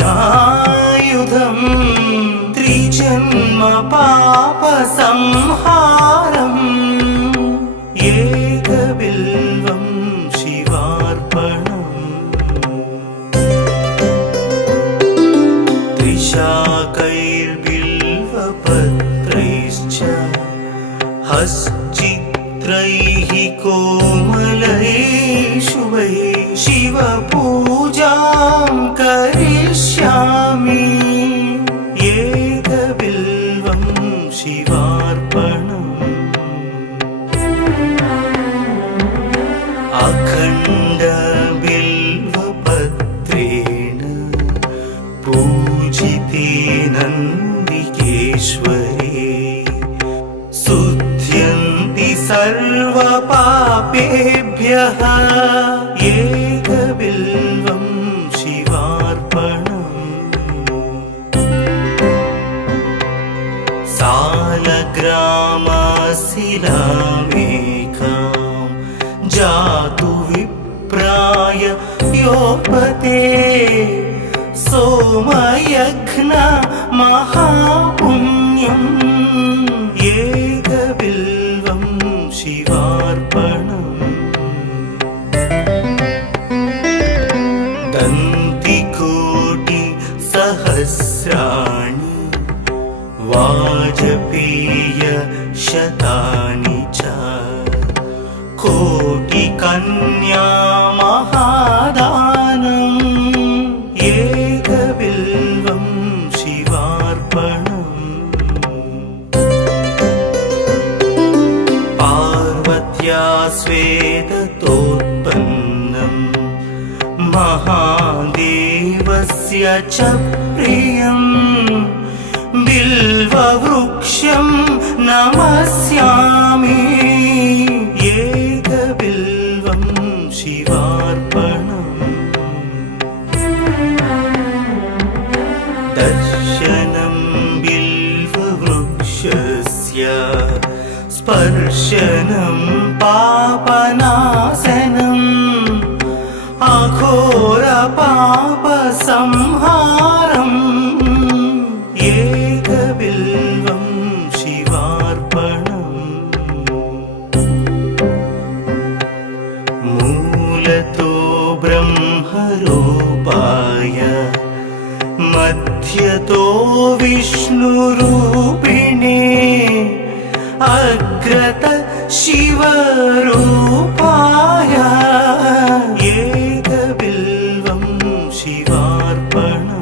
त्रियायुधम् त्रिजन्म पापसंहारम् एकबिल्वं शिवार्पणम् त्रिशाकैर्बिल्वपत्रैश्च हश्चित्रैः कोमलैः शुभैः शिवपूजां करिष्यामि एकबिल्वं शिवार्पणम् अखण्डबिल्वपत्रेण पूजिते नन्दिकेश्वरे शुध्यन्ति सर्वपापेभ्यः एकबिल्वं शिवार्पणम् सालग्रामशिलामेकां जातु विप्राय योपते सोमयज्ञ महापुण्यम् एकबिल्वं शिवार्पणम् दन्तिकोटिसहस्राणि वाजपेयशतानि च कोटिकन्या महादानम् एकबिल्वं शिवार्पणम् पार्वत्या स्वेदतोत्पन्नम् महादेवस्य च प्रियम् बिल्ववृक्षं नमस्यामि एकबिल्वं शिवार्पणम् दर्शनं बिल्ववृक्षस्य स्पर्शनं पापनाशनम् अघोरपापसंहारम् एकबिल्वं शिवार्पणम् मूलतो ब्रह्मरूपाय मध्यतो विष्णुरूपिणे अग्रत शिवरूपाय एकबिल्वं शिवार्पणम्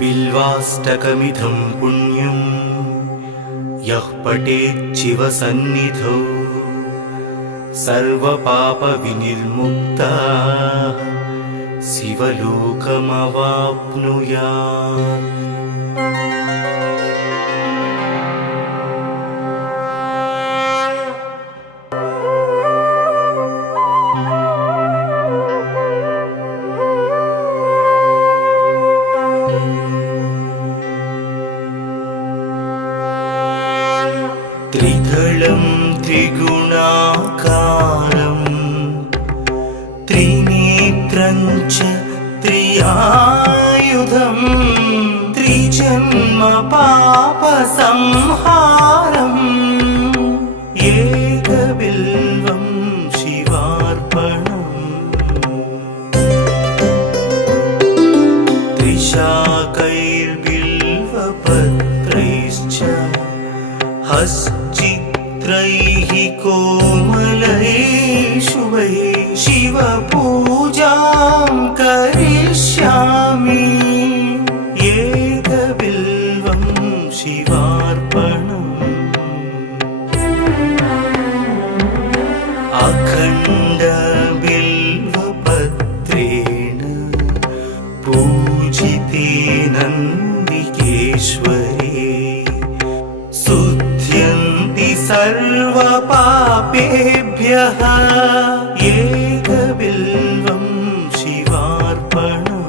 बिल्वाष्टकमिदं पुण्यं यः पठेत् शिवसन्निधौ सर्वपापविनिर्मुक्तः शिवलोकमवाप्नुयात् त्रिदलं त्रिगुणाकारं त्रिनेत्रं च त्रियायुधं त्रिजन्म पापसंहारम् एकबिल्वं शिवार्पणम् त्रिशाकैर्बिल्वपत्रैश्च हश्चित्रैः कोमलैः शुभैः शिवपूजां करिष्यामि एकबिल्वं शिवार्पणम् अखण्डबिल्वपत्रेण पूजिते नन्दिकेश्वरे शुध्यन्ति सर्वपापेभ्यः एकबिल्वं शिवार्पणम्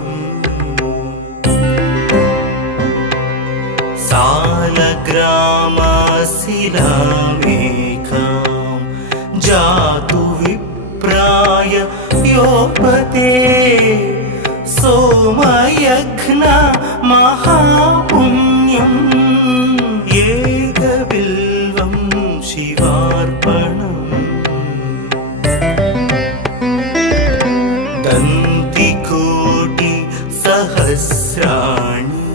सालग्रामशिलामेकां जातु विप्राय योपते सोमयघ्न महापुण्यम् एकबिल्वं शिवार्पणम् दन्तिकोटि सहस्राणि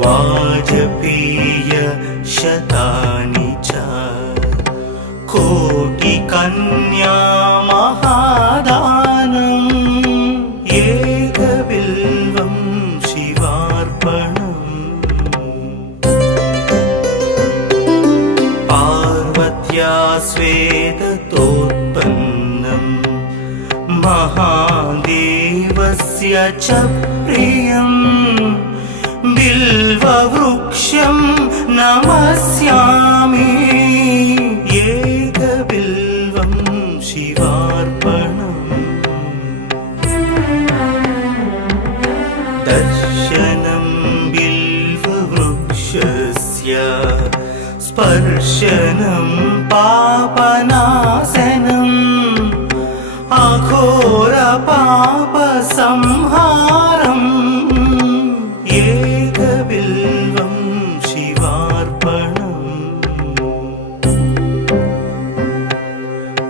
वाजपेय शतानि च कोटिकन्या महादानम् एकबिल्वं शिवार्पणम् पार्वत्या स्वेदतोत्पन्नम् महादेवस्य च प्रियम् बिल्ववृक्षं नमस्यामि एकबिल्वं शिवार्पणम् दर्शनं बिल्ववृक्षस्य स्पर्शनं पापनाशनम् अघोरपापसंहारम् एकबिल्वं शिवार्पणम्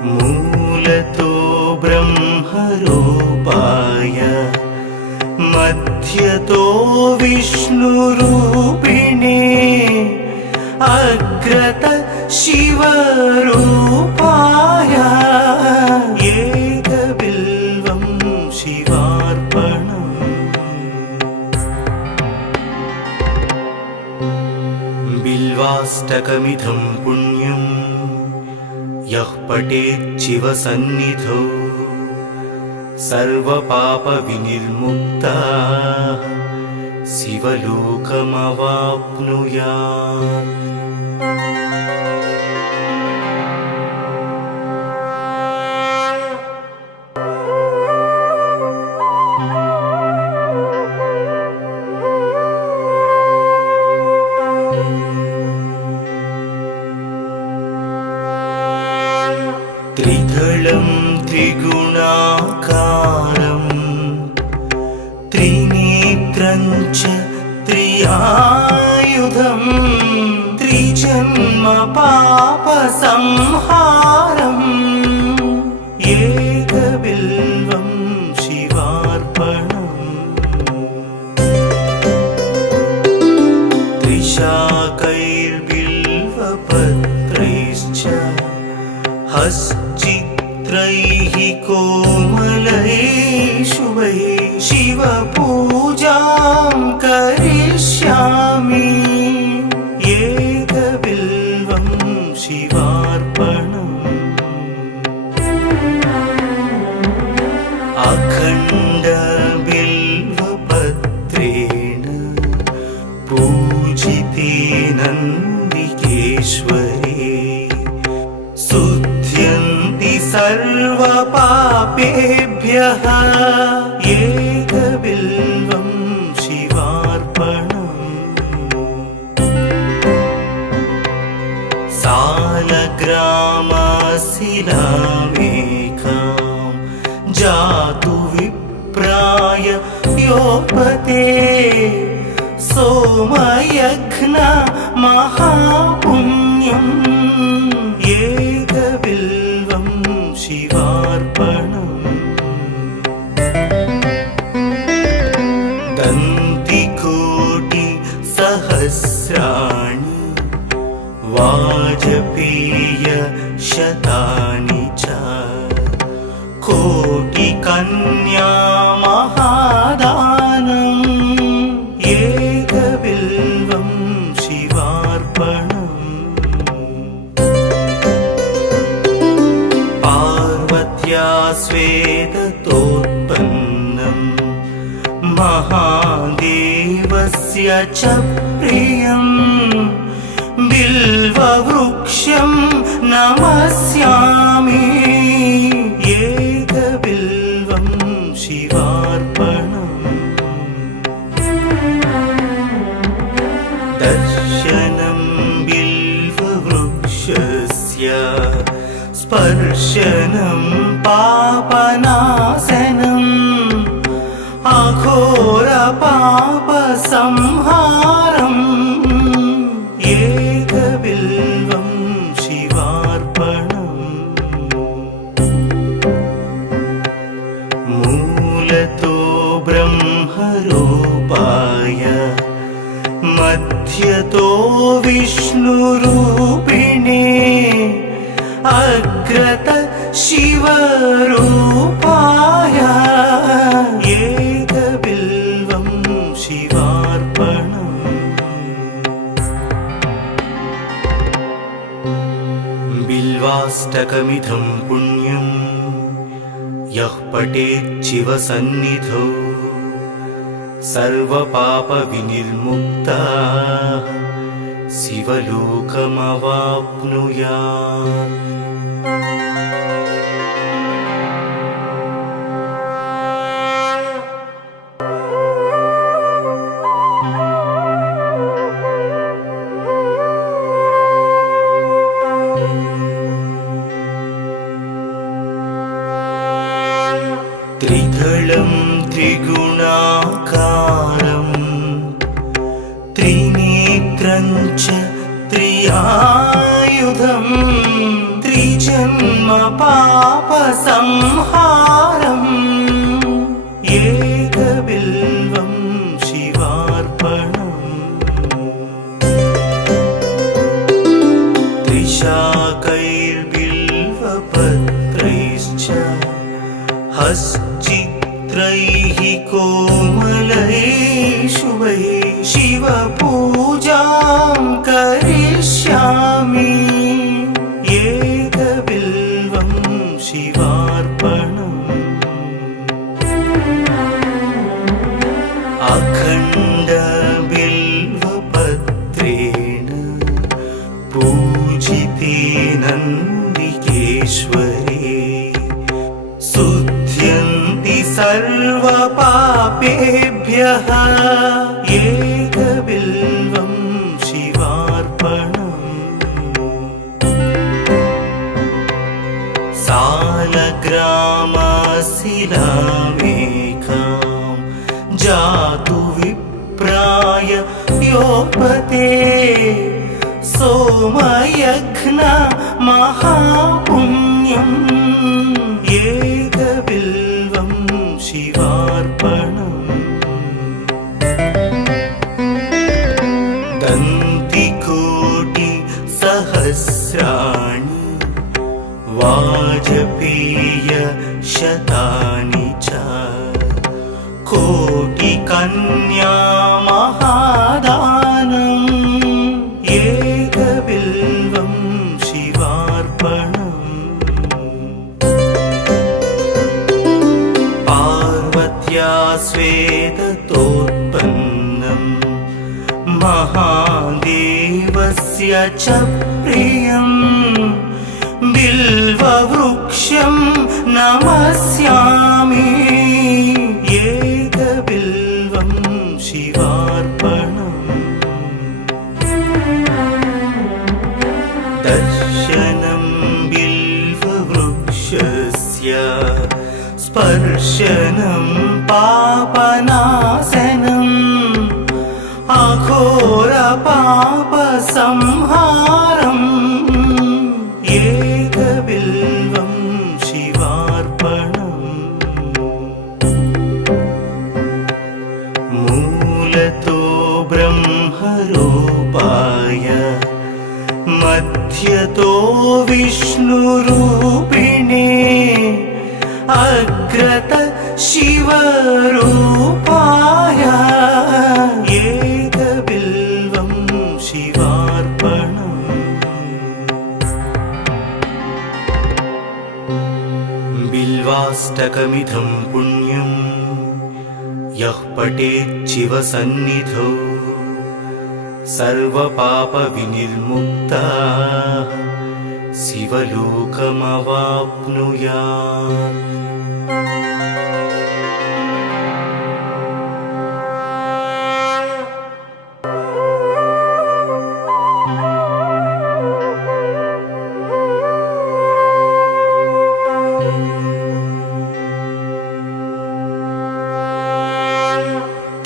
मूलतो ब्रह्मरूपाय मध्यतो विष्णुरूपिणे अग्रत शिवरूपाय एकबिल्वं शिवार्पणम् बिल्वाष्टकमिदं पुण्यं यः पठेत् शिवसन्निधौ सर्वपापविनिर्मुक्तः शिवलोकमवाप्नुयात् त्रिदलं त्रिगुणाकारं त्रिनेत्रं च त्रियायुधं त्रिजन्म पापसंहारम् एकबिल्वं शिवार्पणम् त्रिशाकैर्बिल्वपत्रैश्च हश्चित्रैः कोमलैः शुभैः शिवपूजां करिष्यामि एकबिल्वं शिवार्पणम् अखण्डबिल्वपत्रेण पूजिते नन्दिकेश्वरे शुद्ध्यन्ति सर्वपापेभ्यः एकबिल्वं शिवार्पणम् सालग्रामशिलामेकां जातु विप्राय योपते सोमयघ्न महापुण्यम् एकबिल्वं शिवार्पणम् दन्तिकोटि सहस्राणि वाजपेय शतानि च कोटिकन्या महादानम् एकबिल्वं शिवार्पणम् पार्वत्या स्वेदतोत्पन्नम् महादेवस्य च प्रियम् बिल्ववृक्षं नमस्यामि एकबिल्वं शिवार्पणम् दर्शनं बिल्ववृक्षस्य स्पर्शनं पापना अघोरपापसंहारम् एकबिल्वं शिवार्पणम् मूलतो ब्रह्मरूपाय मध्यतो विष्णुरूपिणे अग्रत शिवरूपाय एकबिल्वं शिवार्पणम् बिल्वाष्टकमिदं पुण्यं यः पठेत् शिवसन्निधौ सर्वपापविनिर्मुक्तः शिवलोकमवाप्नुयात्। त्रिदलं त्रिगुणाकारं त्रिनेत्रं च त्रियायुधं त्रिजन्म पापसंहारम् एकबिल्वं शिवार्पणम् त्रिशाकैर्बिल्वपत्रैश्च हश्चित्रैः कोमलैः शुभैः शिवपूजां करिष्यामि एकबिल्वं शिवार्पणम् अखण्डबिल्वपत्रेण पूजिते नन्दिकेश्वरे शुद्ध्यन्ति सर्वपापेभ्यः एकबिल्वं शिवार्पणम् सालग्रामशिलामेकां जातु विप्राय योपते सोमयज्ञ महापुण्यम् एकबिल्वं शिवार्पणम् दन्तिकोटिसहस्राणि वाजपेयशतानि च कोटिकन्या महादानम् एकबिल्वं शिवार्पणम् पार्वत्या स्वेदतोत्पन्नं महादेवस्य च प्रियं बिल्ववृक्षं नमस्यामि एकबिल्वं शिवार्पणम् दर्शनं बिल्ववृक्षस्य स्पर्शनं पापनाशनम् अघोरपापसंहारम् एकबिल्वं शिवार्पणम् मूलतो ब्रह्मरूपाय मध्यतो विष्णुरूपिणे अग्रत शिवरूपाय एकबिल्वं शिवार्पणम् बिल्वाष्टकमिदं पुण्यं यः पठेत् शिवसन्निधौ सर्वपापविनिर्मुक्तः शिवलोकमवाप्नुयात्।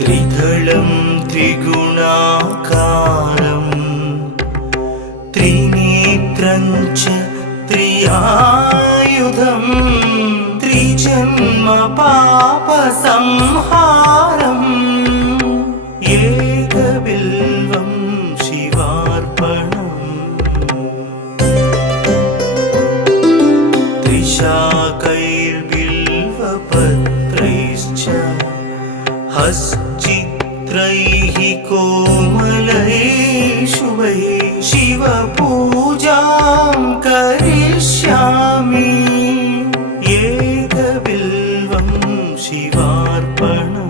त्रिदलं त्रिगुणाकारं त्रिनेत्रं च त्रियायुधं त्रिजन्म पापसंहारम् एकबिल्वं शिवार्पणम् त्रिशाकैर्बिल्वपत्रैश्च हश्चित्रैः कोमलैः शुभैः शिवपूजां करिष्यामि एकबिल्वं शिवार्पणम्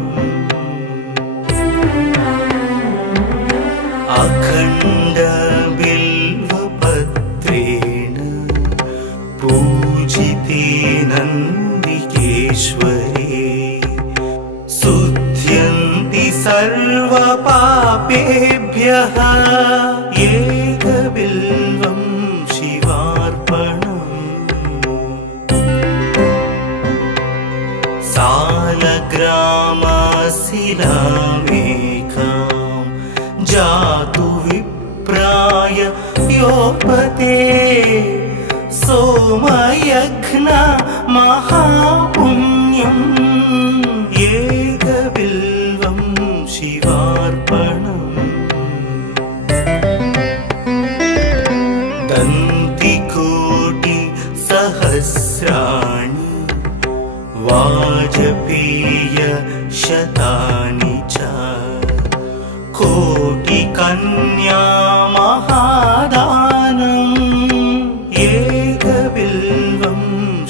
अखण्डबिल्वपत्रेण पूजिते नन्दिकेश्वरे शुध्यन्ति सर्वपापेभ्यः एकबिल्वं शिवार्पणम् सालग्रामशिलामेकां जातु विप्राय योपते सोमयज्ञ महापुण्यम् एकबिल्वं शिवार्पणम् दन्तिकोटिसहस्राणि वाजपेयशतानि च कोटिकन्या महादानम् एकबिल्वं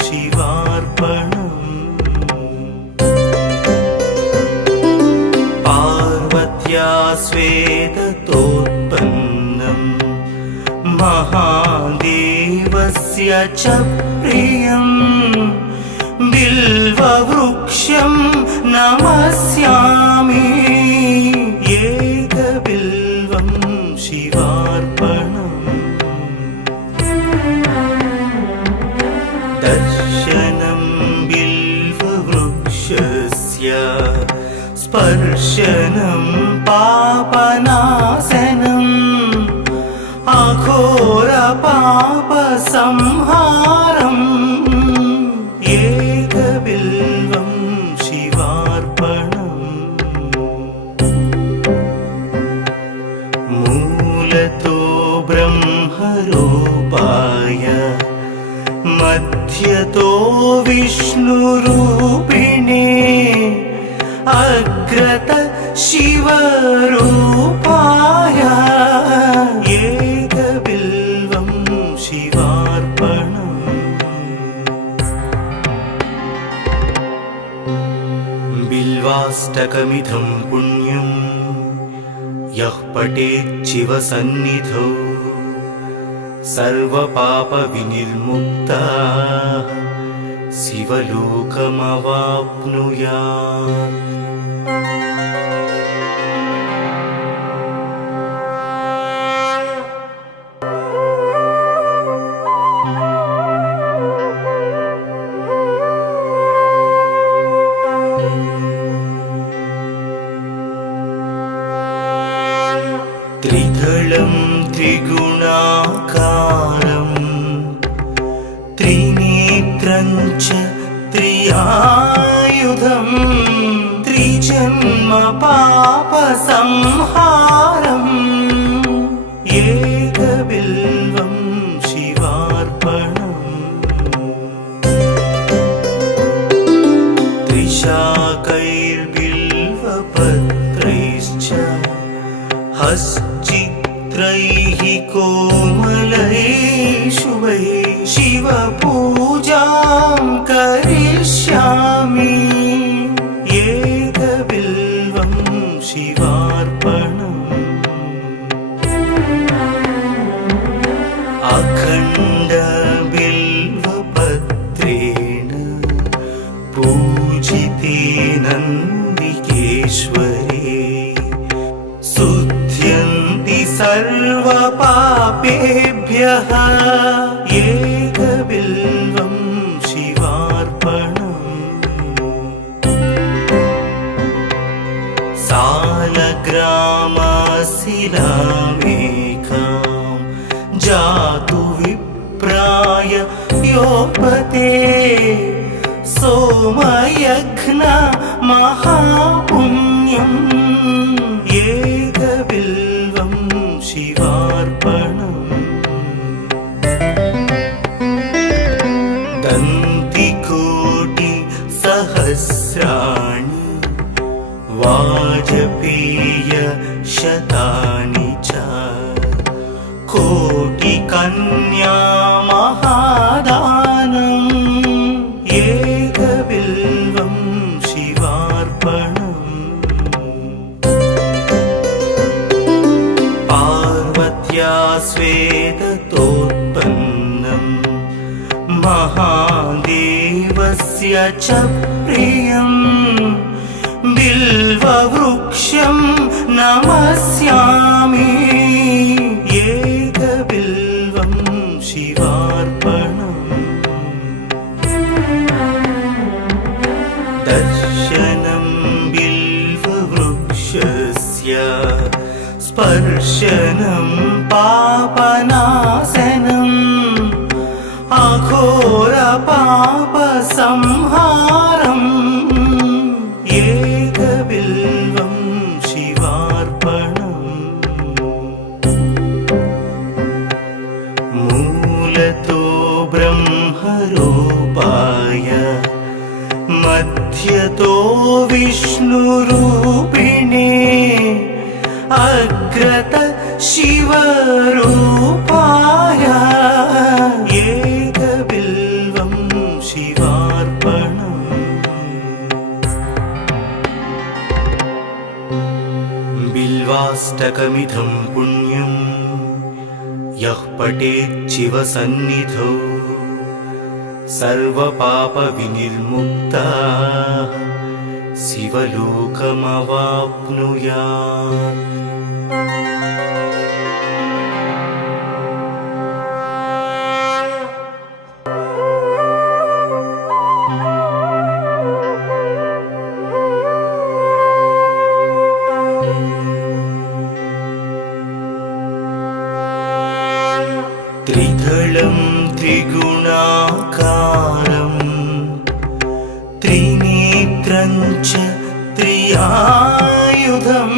शिवार्पणम् पार्वत्या स्वेदतोत्पन्नं महादेवस्य च प्रियम् बिल्ववृक्षं नमस्यामि एकबिल्वं शिवार्पणम् दर्शनं बिल्ववृक्षस्य स्पर्शनं पापनाशनम् अघोरपापसंहारम् एकबिल्वं शिवार्पणम् मूलतो ब्रह्मरूपाय मध्यतो विष्णुरूपिणे अग्रत शिवरूपाय एकबिल्वं शिवार्पणम् बिल्वाष्टकमिदं पुण्यं यः पठेत् शिवसन्निधौ सर्वपापविनिर्मुक्तः शिवलोकमवाप्नुयात् त्रिदलं त्रिगुणाकारं त्रिनेत्रं च त्रियायुधं त्रिजन्म पापसंहारम् एकबिल्वं शिवार्पणम् त्रिशाकैर्बिल्वपत्रैश्च हश्चित्रैः कोमलैः शुभैः शिवपूजां करिष्यामि एकबिल्वं शिवार्पणम् अखण्डबिल्वपत्रेण पूजिते नन्दिकेश्वरे शुध्यन्ति सर्वपापेभ्यः एकबिल्वं शिवार्पणम् योपते सोमयघ्न महापुण्यम् एकबिल्वं शिवार्पणम् दन्तिकोटि सहस्राणि वाजपेय शतानि च कोटिकन्या महादानम् एकबिल्वं शिवार्पणम् पार्वत्या स्वेदतोत्पन्नम् महादेवस्य च प्रियम् बिल्ववृक्षं नमस्यामि एकबिल्वं शिवार्पणम् दर्शनं बिल्ववृक्षस्य स्पर्शनं पापनाशनम् अघोरपापसंहारम् एकबिल्वं शिवार्पणम् मूलतो ब्रह्मरूपाय मध्यतो विष्णुरूपिणे अग्रत शिवरूपाय एकबिल्वं शिवार्पणम् बिल्वाष्टकमिदं पुण्यं यः पठेत् शिवसन्निधौ सर्वपापविनिर्मुक्तः शिवलोकमवाप्नुयात् त्रिदलं त्रिगुणाकारं त्रिनेत्रं च त्रियायुधं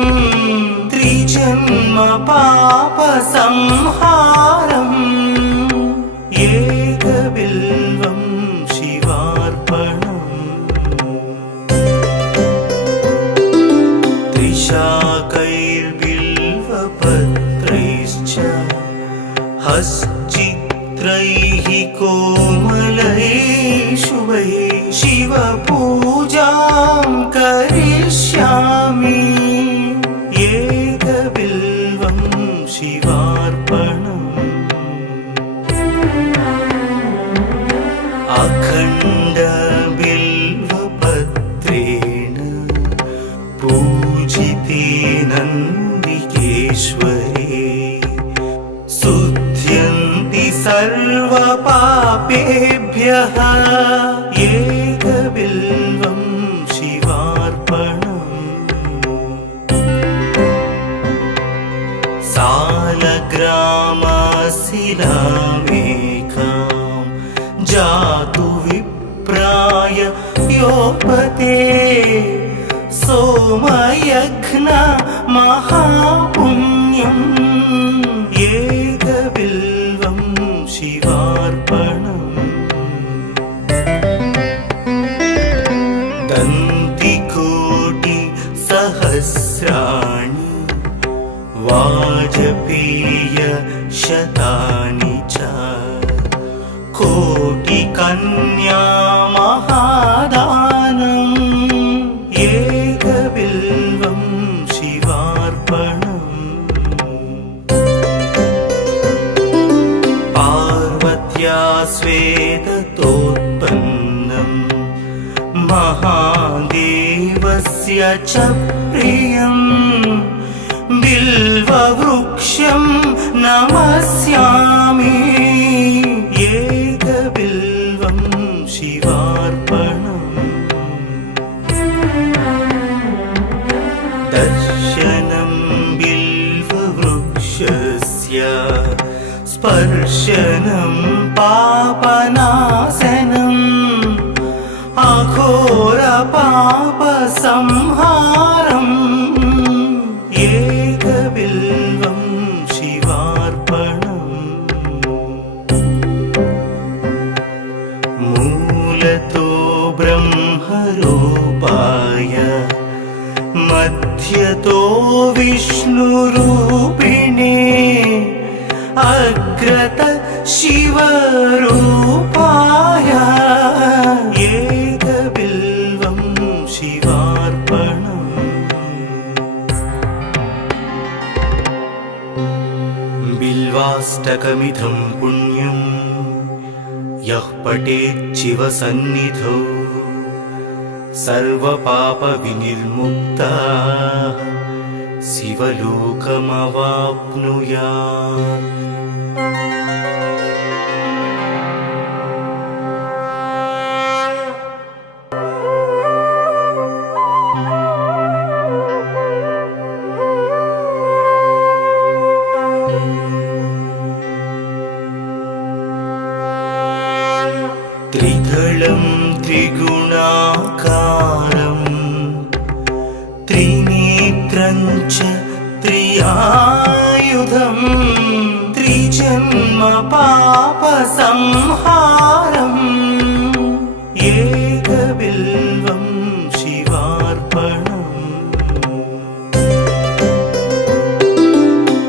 त्रिजन्म पापसंहारम् एकबिल्वं शिवार्पणम् त्रिशाकैर्बिल्वपत्रैश्च हश्चित्रैः कोमलैः शुभैः शिवपूजां करिष्यामि एकबिल्वं शिवार्पणम् अखण्डबिल्वपत्रेण पूजिते नन्दिकेश्वरे शुध्यन्ति सर्वपापेभ्यः एकबिल्वं शिवार्पणम् सालग्रामशिलामेकां जातु विप्राय योपते सोमयघ्न महापुण्यम् एकबिल्वं शिवार्पणम् दन्तिकोटि सहस्राणि वाजपेय शतानि च कोटिकन्या महादानम् एकबिल्वं शिवार्पणम् पार्वत्या स्वेदतोत्पन्नम् महादेवस्य च प्रियम् बिल्ववृक्षं नमस्यामि एकबिल्वं शिवार्पणम् दर्शनं बिल्ववृक्षस्य स्पर्शनं पापनाश अघोर पाप संहारम् एकबिल्वं शिवार्पणम् मूलतो ब्रह्मरूपाय मध्यतो विष्णुरूपिणे अग्रत शिवरूपाय एकबिल्वं शिवार्पणम् बिल्वाष्टकमिदं पुण्यं यः पठेत् शिवसन्निधौ सर्वपापविनिर्मुक्तः शिवलोकमवाप्नुयात्। त्रिदलं त्रिगुणाकारं त्रिनेत्रं च त्रियायुधं त्रिजन्म पापसंहारम् एकबिल्वं शिवार्पणम्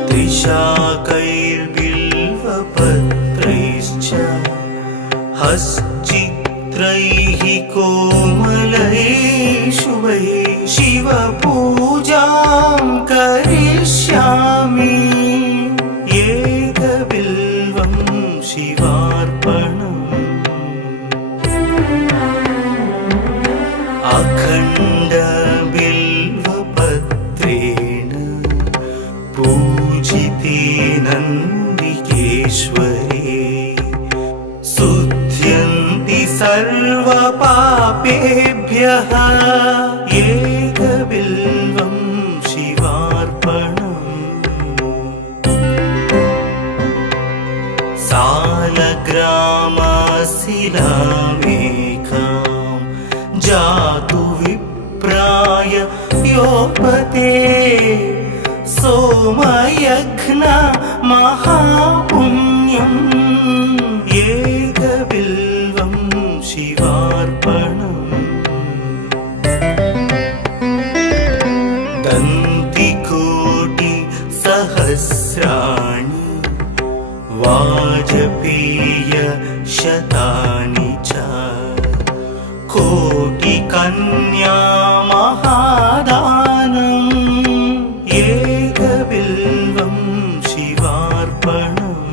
त्रिशाकैर्बिल्वपत्रैश्च हश्चित्रैः कोमलैः शुभैः शिवपूजां करिष्यामि एकबिल्वं शिवार्पणम् अखण्डबिल्वपत्रेण पूजिते नन्दिकेश्वरे शुद्ध्यन्ति सर्वपापेभ्यः एकबिल्वं शिवार्पणम् सालग्रामशिलामेकां जातु विप्राय योपते सोमयज्ञ महापुण्यम् एकबिल्वं शिवार्पणम् दन्तिकोटिसहस्राणि वाजपेयशतानि च कोटिकन्या महादानम् एकबिल्वं शिवार्पणम्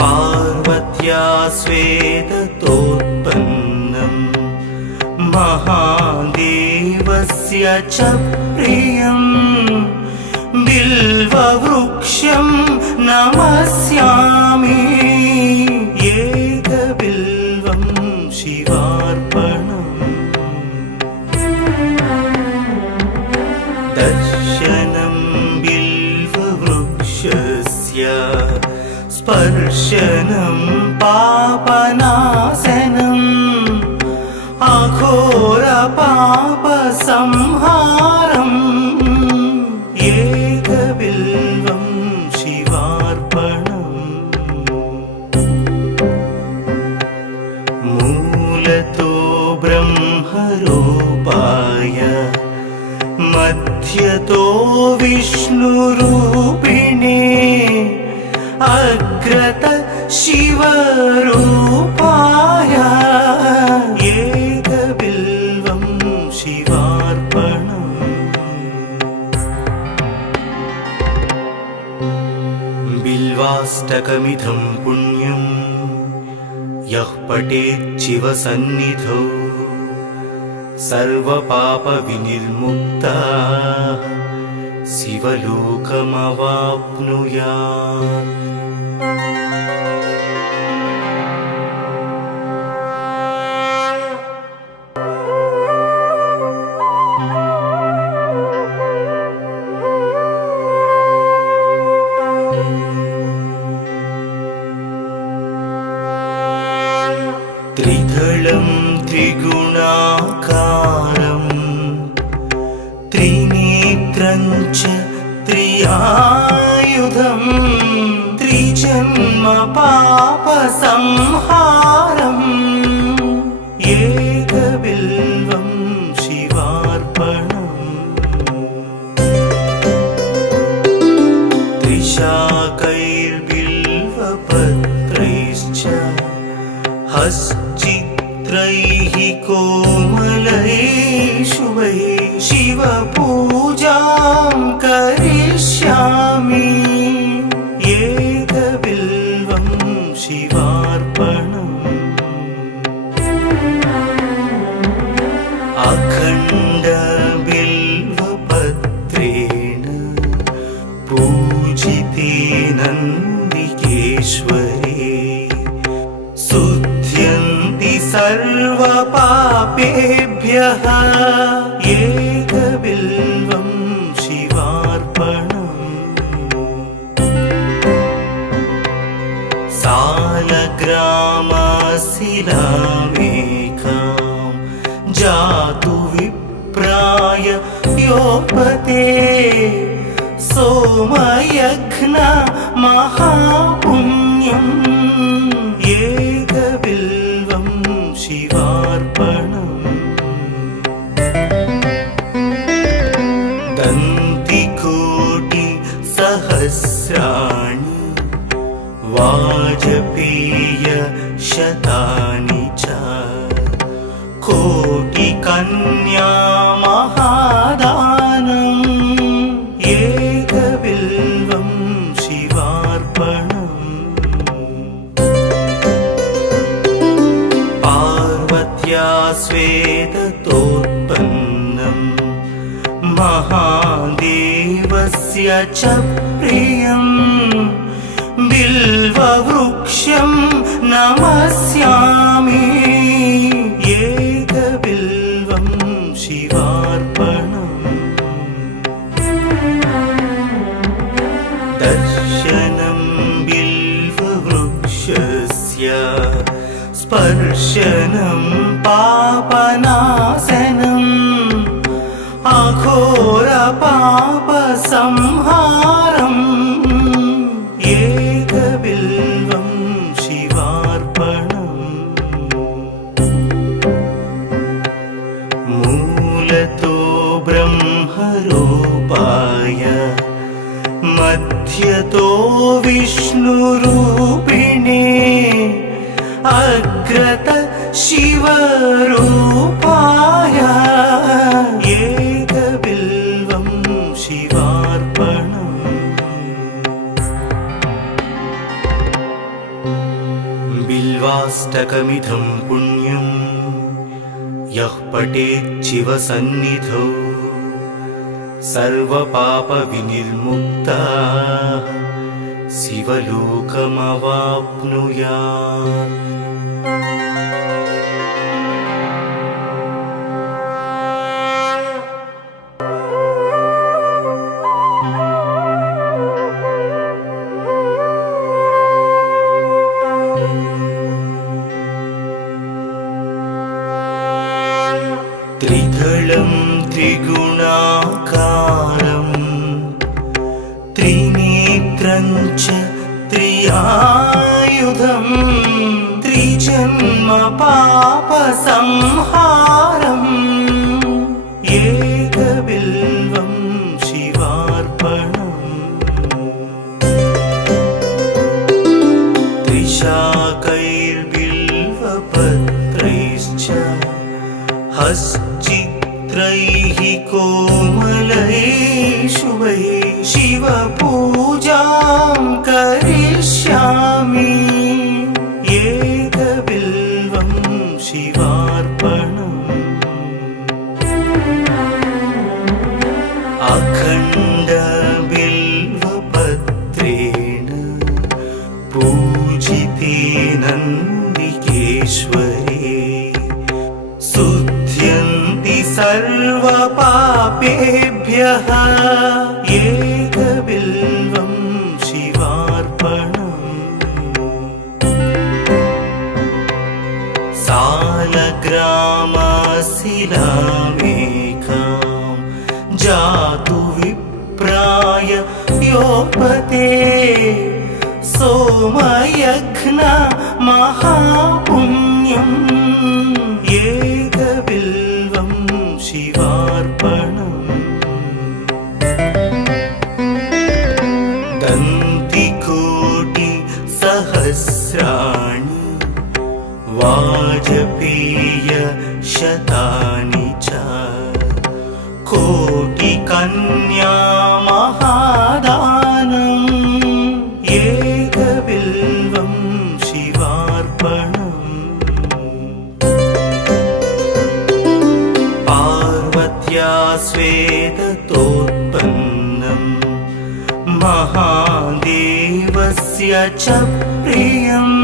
पार्वत्या स्वेदतोत्पन्नं महादेवस्य च प्रियं बिल्ववृक्षं नमस्यामि एकबिल्वं शिवार्पणम् दर्शनं बिल्ववृक्षस्य स्पर्शनं पापनाशनम् अघोर पापसंहारम् एकबिल्वं शिवार्पणम् मूलतो ब्रह्मरूपाय मध्यतो विष्णुरूपिणे अग्रत शिवरूपाय एकबिल्वं शिवार्पणम् बिल्वाष्टकमिदं पुण्यं यः पठेत् शिवसन्निधौ सर्वपापविनिर्मुक्तः शिवलोकमवाप्नुयात्। त्रिदलं त्रिगुणाकारं त्रिनेत्रं च त्रियायुधं त्रिजन्म पापसंहारम् एकबिल्वं शिवार्पणम् त्रिशाकैर्बिल्वपत्रैश्च हश्चित्रैः कोमलैः शुभैः शिवपूजां करिष्यामि एकबिल्वं शिवार्पणम् अखण्डबिल्वपत्रेण पूजिते नन्दिकेश्वरे शुध्यन्ति सर्वपापेभ्यः एकबिल्वं शिवार्पणम् सालग्रामशिलामेकां जातु विप्राय योपते सोमयज्ञ महापुण्यम् एकबिल्वं शिवार्पणम् दन्तिकोटिसहस्राणि वाजपेयशतानि च कोटिकन्या महादानम् एकबिल्वं शिवार्पणम् पार्वत्या स्वेदतोत्पन्नं महादेवस्य च प्रियं बिल्ववृक्षं नमस्यामि एकबिल्वं शिवार्पणम् दर्शनं बिल्ववृक्षस्य स्पर्शनं पापनाशनम् अघोरपापसंहारम् एकबिल्वं शिवार्पणम् मूलतो ब्रह्मरूपाय मध्यतो विष्णुरूपिणे अग्रत शिवरूपाय एकबिल्वं शिवार्पणम् बिल्वाष्टकमिदं पुण्यं यः पठेत् शिवसन्निधौ सर्वपापविनिर्मुक्तः शिवलोकमवाप्नुयात् त्रिदलं त्रिगुणाकारं त्रिनेत्रं च त्रियायुधं त्रिजन्म पापसंहारम् एकबिल्वं शिवार्पणम् त्रिशाकैर्बिल्वपत्रैश्च हश्चित्रैः कोमलैः शुभैः शिवपूजां करिष्यामि एकबिल्वं शिवार्पणम् अखण्डबिल्वपत्रेण पूजिते नन्दिकेश्वरे शुध्यन्ति सर्वपापेभ्यः एकबिल्वं शिवार्पणम् सालग्रामशिलामेकां जातु विप्राय योपते सोमयज्ञ महापुण्यम् एकबिल्वं शिवार्पणम् दन्तिकोटि सहस्राणि वाजपेय शतानि च कोटिकन्या महादानम् एकबिल्वं शिवार्पणम् पार्वत्या स्वेदतोत्पन्नम् महादेवस्य च प्रियम्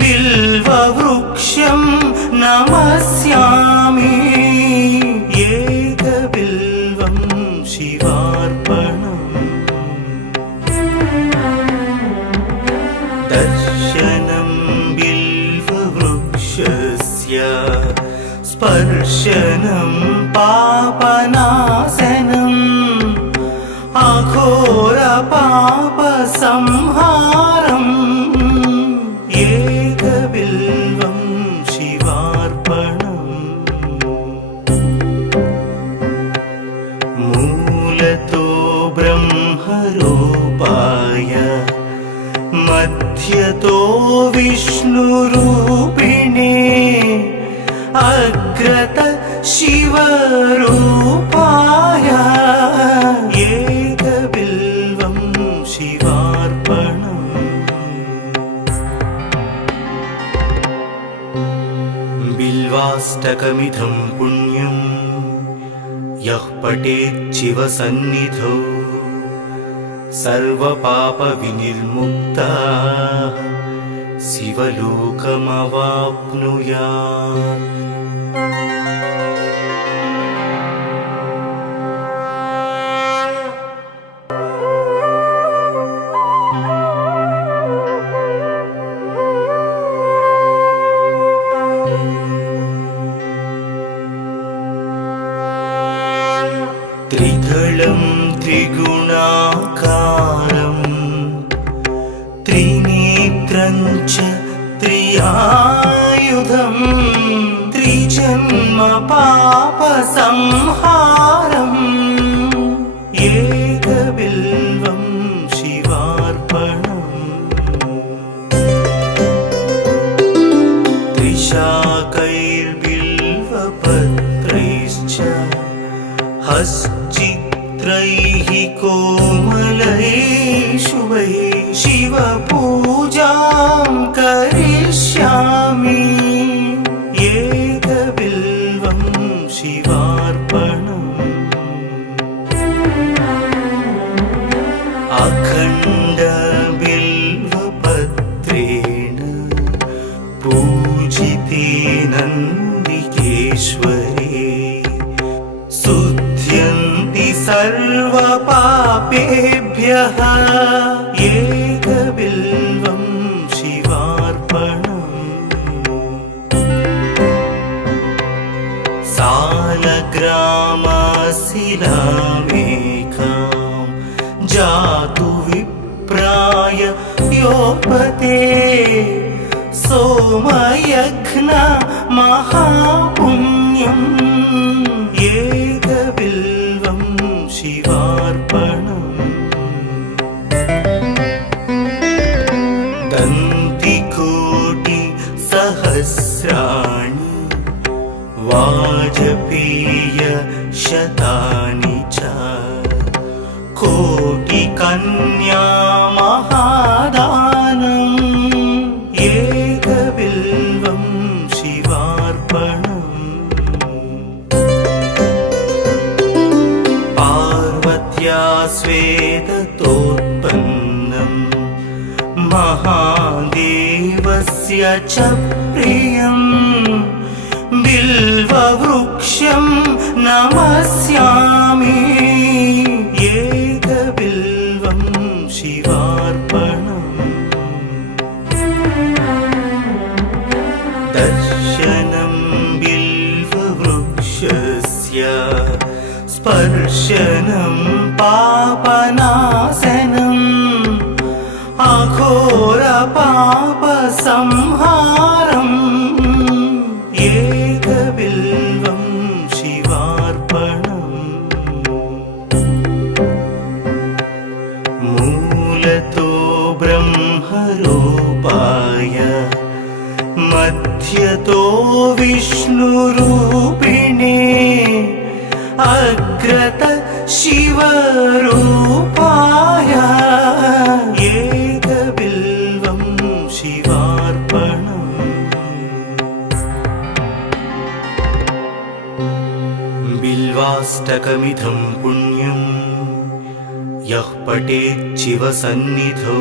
बिल्ववृक्षं नमस्यामि एकबिल्वं शिवार्पणम् दर्शनं बिल्ववृक्षस्य स्पर्शनं पापनाशनम् अघोरपापसंहारम् एकबिल्वं शिवार्पणम् मूलतो ब्रह्मरूपाय मध्यतो विष्णुरूपिणे अग्रत शिवरूपाय एकबिल्वं शिवार्पणम् बिल्वाष्टकमिदं पुण्यं यः पठेत् शिवसन्निधौ सर्वपापविनिर्मुक्तः शिवलोकमवाप्नुयात् त्रिदलं त्रिगुणाकारं त्रिनेत्रं च त्रियायुधं त्रिजन्म पापसंहारम् एकबिल्वं शिवार्पणम् त्रिशाकैर्बिल्वपत्रैश्च हश्चित्रैः कोमलैः शुभैः शिवपूजां करिष्यामि एकबिल्वं शिवार्पणम् अखण्डबिल्वपत्रेण पूजिते नन्दिकेश्वरे शुध्यन्ति सर्वपापेभ्यः एकबिल्वं शिवार्पणम् सालग्रामशिलामेकां जातु विप्राय योपते सोमयज्ञ महापुण्यम् एकबिल्वं शिवार्पणम् दन्तिकोटि सहस्राणि वाजपेय शतानि च कोटिकन्या महादानम् एकबिल्वं शिवार्पणम् पार्वत्या स्वेदतोत्पन्नम् महादेवस्य च प्रियम् बिल्ववृक्षं नमस्यामि एकबिल्वं शिवार्पणम् दर्शनं बिल्ववृक्षस्य स्पर्शनं पापनाशनम् अघोरपापसंहारम् एकबिल्वं शिवार्पणम् मूलतो ब्रह्मरूपाय मध्यतो विष्णुरूपिणे अग्रत शिवरूपाय एकबिल्वं शिवार्पणम् बिल्वाष्टकमिदं पुण्यं यः पठेत् शिवसन्निधौ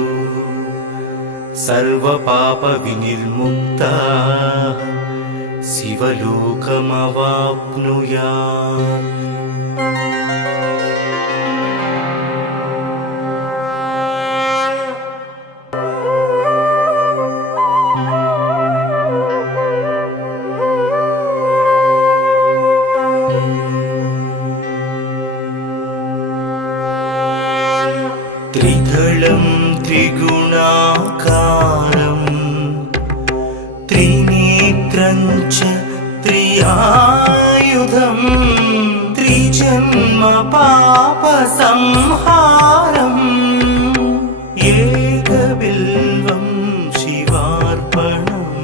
सर्वपापविनिर्मुक्तः शिवलोकमवाप्नुयात्। त्रिदलं त्रिगुणाकारं त्रिनेत्रं च त्रियायुधं त्रिजन्म पापसंहारम् एकबिल्वं शिवार्पणम्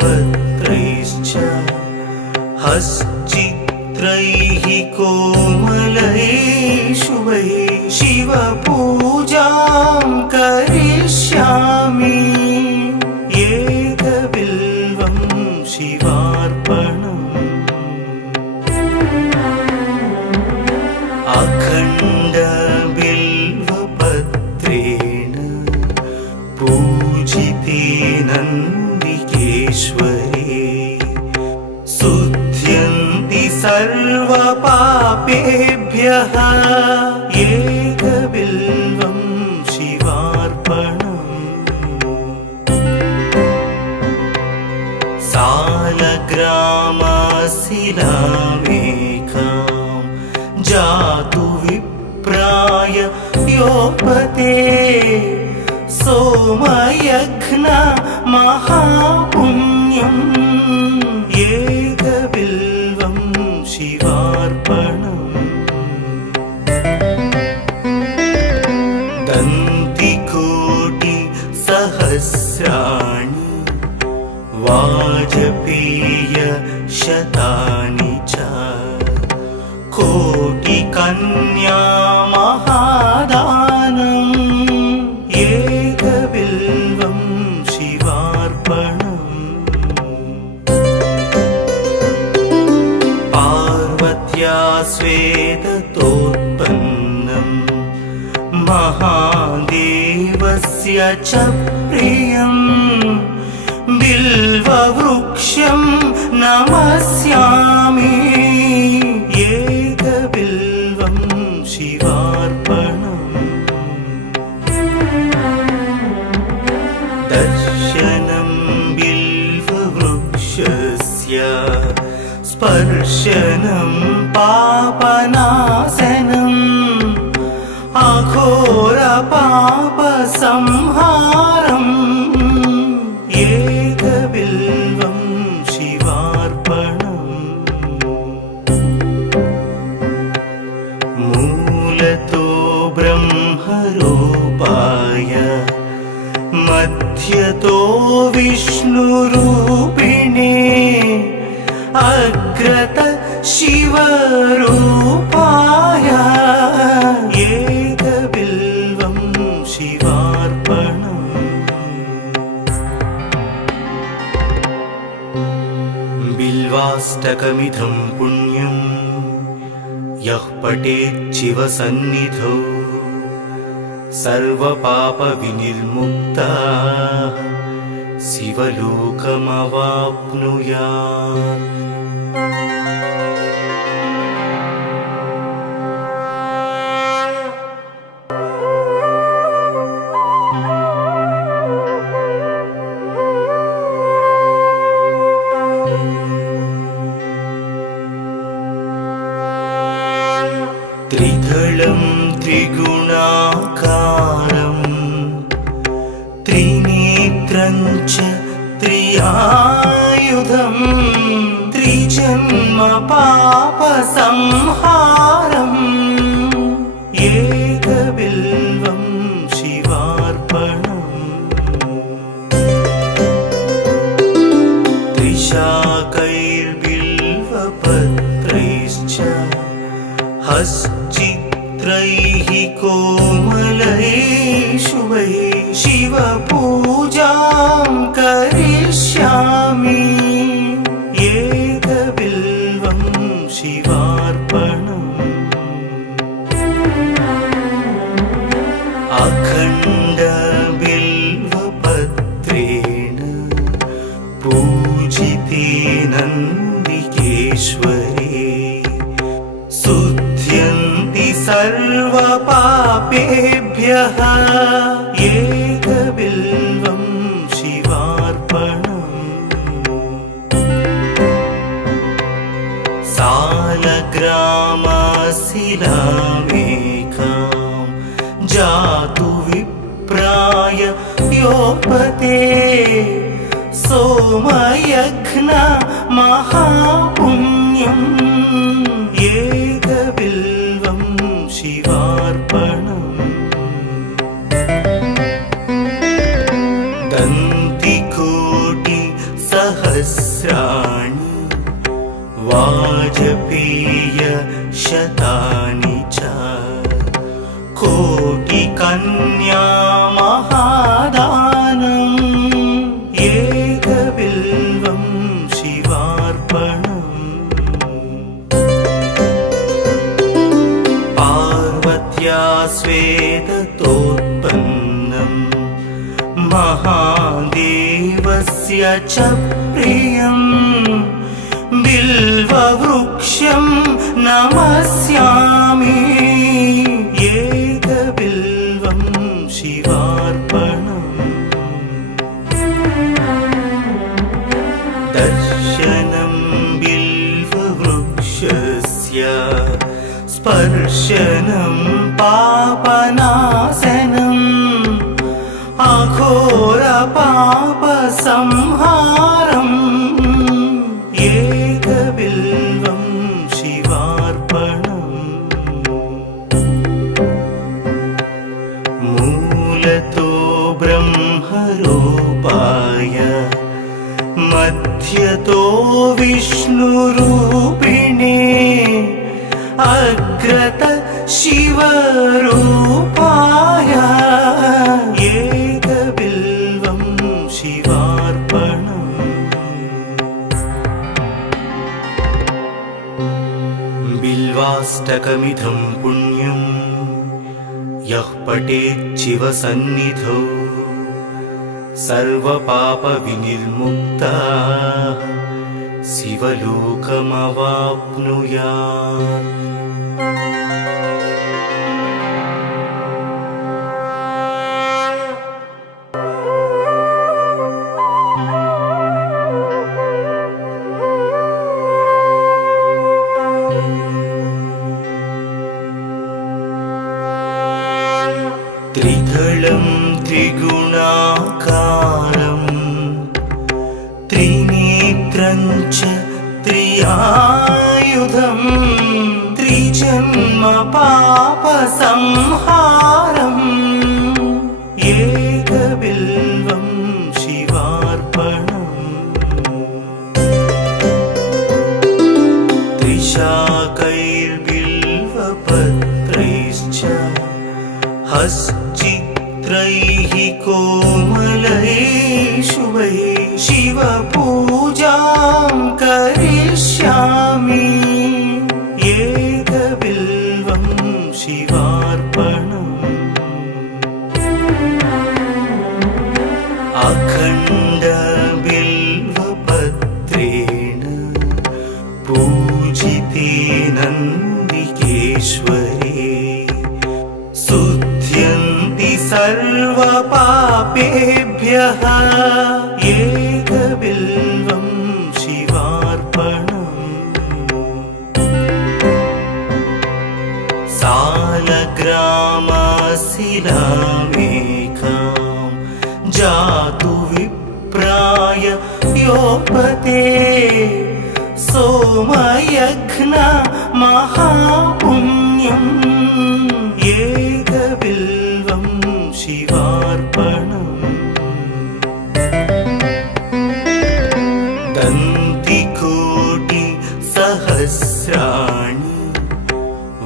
त्रिशाकैर्बिल्वपत्रैश्च हश्चित्रैः कोमलैः शुभैः शिवपूजां करिष्यामि एकबिल्वं शिवार्पणम् अखण्डबिल्वपत्रेण पूजिते नन्दिकेश्वरे शुद्ध्यन्ति सर्वपापेभ्यः एकबिल्वं शिवार्पणम् सालग्रामशिलामेकां जातु विप्राय योपते सोमयज्ञ महापुण्यम् एकबिल्वं शिवार्पणम् दन्तिकोटिसहस्राणि वाजपेयशतानि च कोटिकन्या महादानम् एकबिल्वं शिवार्पणम् पार्वत्या स्वेदतोत्पन्नं महादेवस्य च प्रियं बिल्ववृक्षं नमस्यामि एकबिल्वं शिवार्पणम् दर्शनं बिल्ववृक्षस्य स्पर्शनं पापनाशनम् अघोरपापसंहारम् एकबिल्वं शिवार्पणम् मूलतो ब्रह्मरूपाय मध्यतो विष्णुरूपिणे अग्रत शिवरूपाय एकबिल्वं शिवार्पणम् बिल्वाष्टकमिदं पुण्यं यः पठेत् शिवसन्निधौ सर्वपापविनिर्मुक्तः शिवलोकमवाप्नुयात्। त्र्यायुधं त्रिजन्म पाप संहारम् एकबिल्वं शिवार्पणम् त्रिशाकैर्बिल्वपत्रैश्च हश्चित्रैः कोमलैः शुभैः शिवपूजां करिष्यामि एकबिल्वं शिवार्पणम् अखण्डबिल्वपत्रेण पूजिते नन्दिकेश्वरे शुद्ध्यन्ति सर्वपापेभ्यः एकबिल्वं शिवार्पणम् सालग्रामशिलामेकां जातु विप्राय योपते सोमयज्ञ महापुण्यम् एकबिल्वं शिवार्पणम् दन्तिकोटि सहस्राणि वाजपेय शतानि च कोटिकन्या महादानम् एकबिल्वं शिवार्पणम् पार्वत्या स्वेदतोत्पन्नं महादेवस्य च प्रियं बिल्ववृक्षं नमस्यामि एकबिल्वं शिवार्पणम् दर्शनं बिल्ववृक्षस्य स्पर्शनं पापनाशनम् अघोरपापसंहारम् एकबिल्वं शिवार्पणम् मूलतो ब्रह्मरूपाय मध्यतो विष्णुरूपिणे अग्रत शिवरूपाय एकबिल्वं शिवार्पणम् बिल्वाष्टकमिदं पुण्यं यः पठेत् शिवसन्निधौ सर्वपापविनिर्मुक्तः शिवलोकमवाप्नुयात् त्रिदलं त्रिगुणाकारं त्रिनेत्रं च त्रियायुधं त्रिजन्म पापसंहारम् एकबिल्वं शिवार्पणम् त्रिशाकैर्बिल्वपत्रैश्च हश्चित्रैः कोमलैः शुभैः शिवपूजां करिष्यामि एकबिल्वं शिवार्पणम् अखण्डबिल्वपत्रेण पूजिते नन्दिकेश्वरे शुद्ध्यन्ति सर्वपापेभ्यः एकबिल्वं शिवार्पणम् सालग्रामशिलामेकां जातु विप्राय तेजोपते सोमयघ्न महापुण्यम् एकबिल्वं शिवार्पणम् दन्तिकोटि सहस्राणि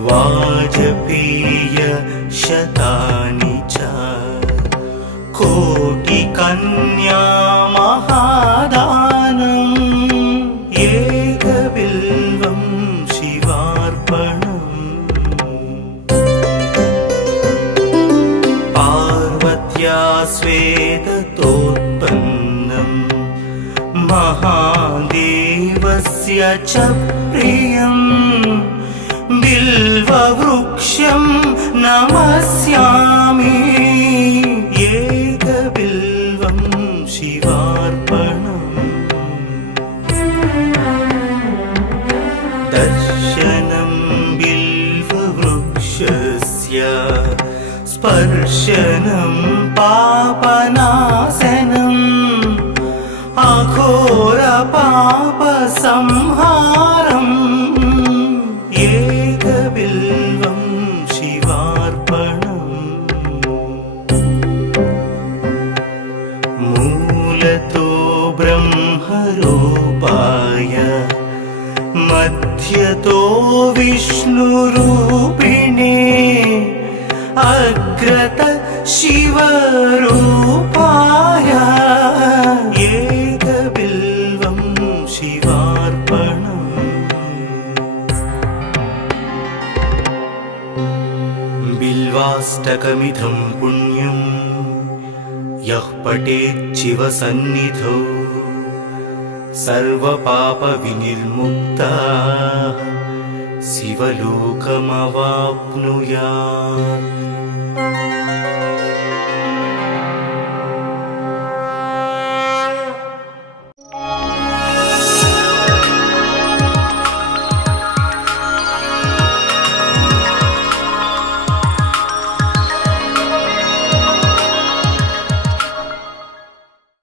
वाजपेय शतानि च कोटिकन्या महादानम् एकबिल्वं शिवार्पणम् पार्वत्या स्वेदतोत्पन्नम् महादेवस्य च प्रियम् बिल्ववृक्षं नमस्यामि एकबिल्वं शिवार्पणम् दर्शनं बिल्ववृक्षस्य स्पर्शनं पापनाशनम् अघोरपापसंहारम् एकबिल्वं शिवार्पणम् मूलतो ब्रह्मरूपाय मध्यतो विष्णुरूपिणे अग्रत शिवरूपाय एकबिल्वं शिवार्पणम् बिल्वाष्टकमिदं पुण्यं यः पठेत् शिवसन्निधौ सर्वपापविनिर्मुक्तः शिवलोकमवाप्नुयात्।